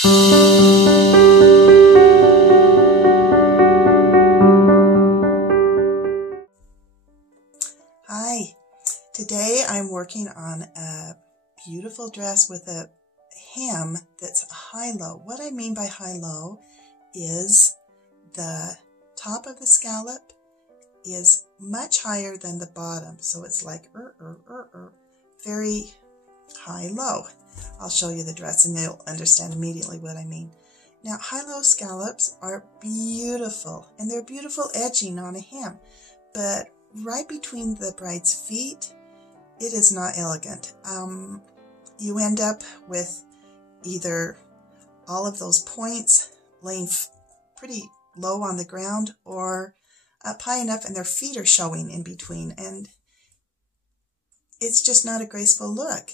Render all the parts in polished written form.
Hi, today I'm working on a beautiful dress with a hem that's high-low. What I mean by high-low is the top of the scallop is much higher than the bottom, so it's like very high-low. I'll show you the dress and you'll understand immediately what I mean. Now, high-low scallops are beautiful, and they're beautiful edging on a hem, but right between the bride's feet, it is not elegant. You end up with either all of those points laying pretty low on the ground or up high enough and their feet are showing in between, and it's just not a graceful look.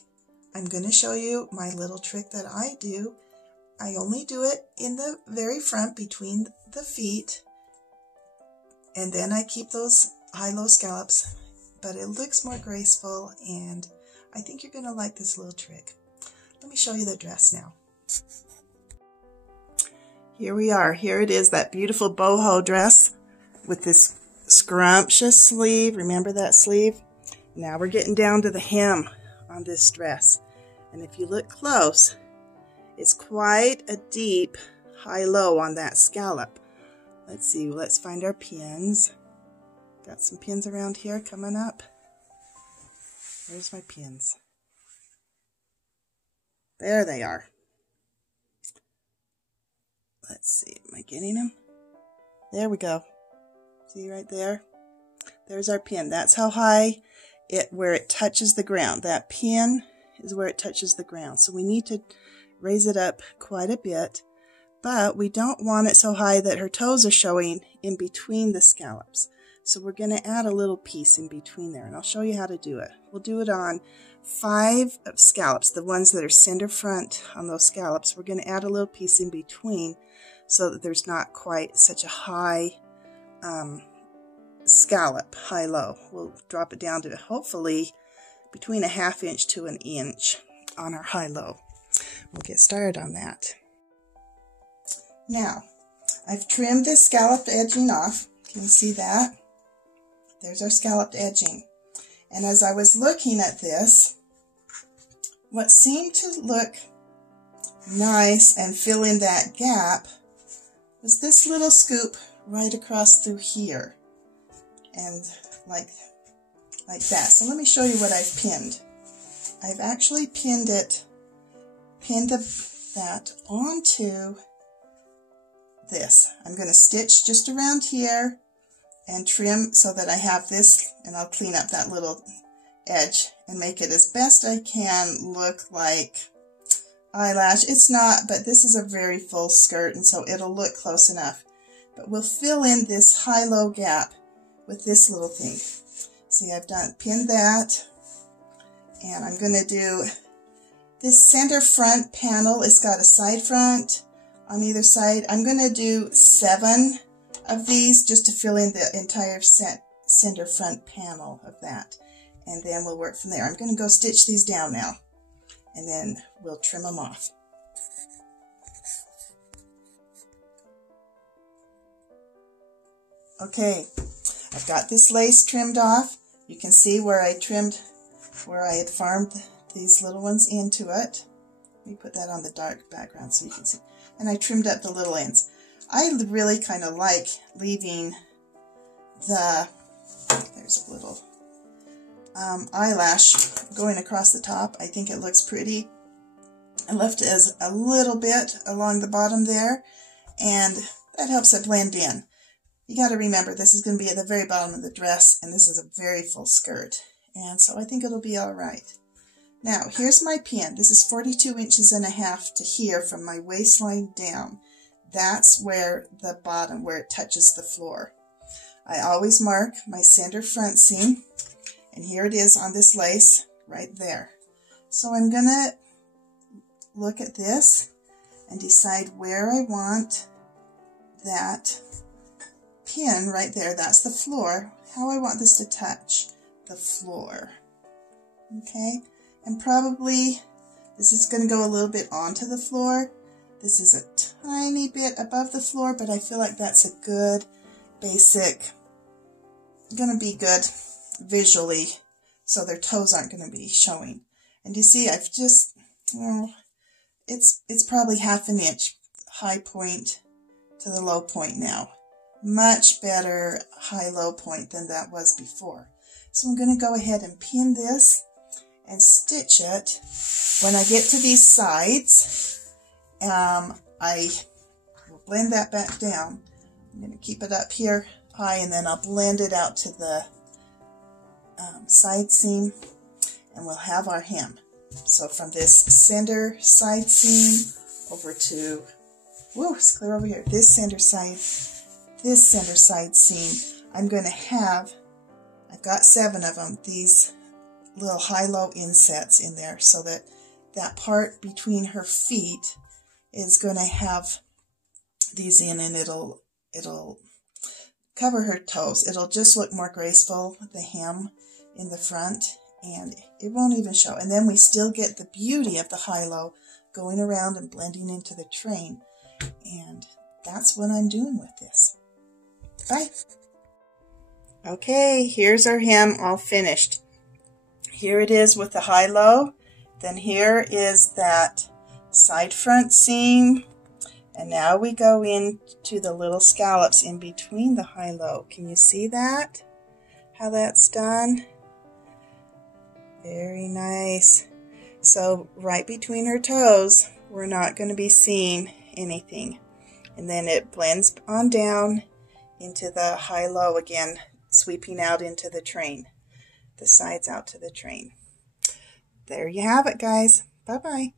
I'm going to show you my little trick that I do. I only do it in the very front between the feet, and then I keep those high-low scallops, but it looks more graceful, and I think you're going to like this little trick. Let me show you the dress now. Here we are. Here it is, that beautiful boho dress with this scrumptious sleeve. Remember that sleeve? Now we're getting down to the hem on this dress, and if you look close, it's quite a deep high-low on that scallop. Let's see, let's find our pins. Got some pins around here coming up. Where's my pins? There they are. Let's see, am I getting them? There we go. See right there? There's our pin. That's how high where it touches the ground. That pin is where it touches the ground. So we need to raise it up quite a bit, but we don't want it so high that her toes are showing in between the scallops. So we're going to add a little piece in between there, and I'll show you how to do it. We'll do it on 5 scallops, the ones that are center front on those scallops. We're going to add a little piece in between so that there's not quite such a high scallop, high-low. We'll drop it down to hopefully between a 1/2 inch to 1 inch on our high-low. We'll get started on that. Now, I've trimmed this scalloped edging off. Can you see that? There's our scalloped edging. And as I was looking at this, what seemed to look nice and fill in that gap was this little scoop right across through here. And like that. So let me show you what I've pinned. I've actually pinned that onto this. I'm going to stitch just around here and trim so that I have this, and I'll clean up that little edge and make it as best I can look like eyelash. It's not, but this is a very full skirt, and so it'll look close enough. But we'll fill in this high-low gap with this little thing. See, I've pinned that, and I'm going to do this center front panel. It's got a side front on either side. I'm going to do 7 of these just to fill in the entire center front panel of that, and then we'll work from there. I'm going to go stitch these down now, and then we'll trim them off. Okay, I've got this lace trimmed off. You can see where I had farmed these little ones into it. Let me put that on the dark background so you can see. And I trimmed up the little ends. I really kind of like leaving there's a little eyelash going across the top. I think it looks pretty. I left it as a little bit along the bottom there, and that helps it blend in. You got to remember, this is going to be at the very bottom of the dress, and this is a very full skirt, and so I think it'll be all right. Now, here's my pin. This is 42.5 inches to here from my waistline down. That's where the bottom, where it touches the floor. I always mark my center front seam, and here it is on this lace right there. So I'm going to look at this and decide where I want that pin right there. That's the floor. How I want this to touch the floor. Okay, and probably this is going to go a little bit onto the floor, This is a tiny bit above the floor, but I feel like that's a good basic, gonna be good visually, so their toes aren't gonna be showing. And you see, I've just, well, it's probably 1/2 inch high point to the low point now. Much better high-low point than that was before. So I'm going to go ahead and pin this and stitch it. When I get to these sides, I will blend that back down. I'm going to keep it up here high, and then I'll blend it out to the side seam, and we'll have our hem. So from this center side seam over to, whoa, it's clear over here, this center side seam, I'm going to have, I've got 7 of them, these little high-low insets in there, so that that part between her feet is going to have these in, and it'll cover her toes. It'll just look more graceful, the hem in the front, and it won't even show. And then we still get the beauty of the high-low going around and blending into the train. And that's what I'm doing with this. Bye. Okay, here's our hem all finished. Here it is with the high-low. Then here is that side front seam. And now we go into the little scallops in between the high-low. Can you see that? How that's done? Very nice. So right between her toes, we're not going to be seeing anything. And then it blends on down into the high-low again, sweeping out into the train, the sides out to the train. There you have it, guys. Bye-bye.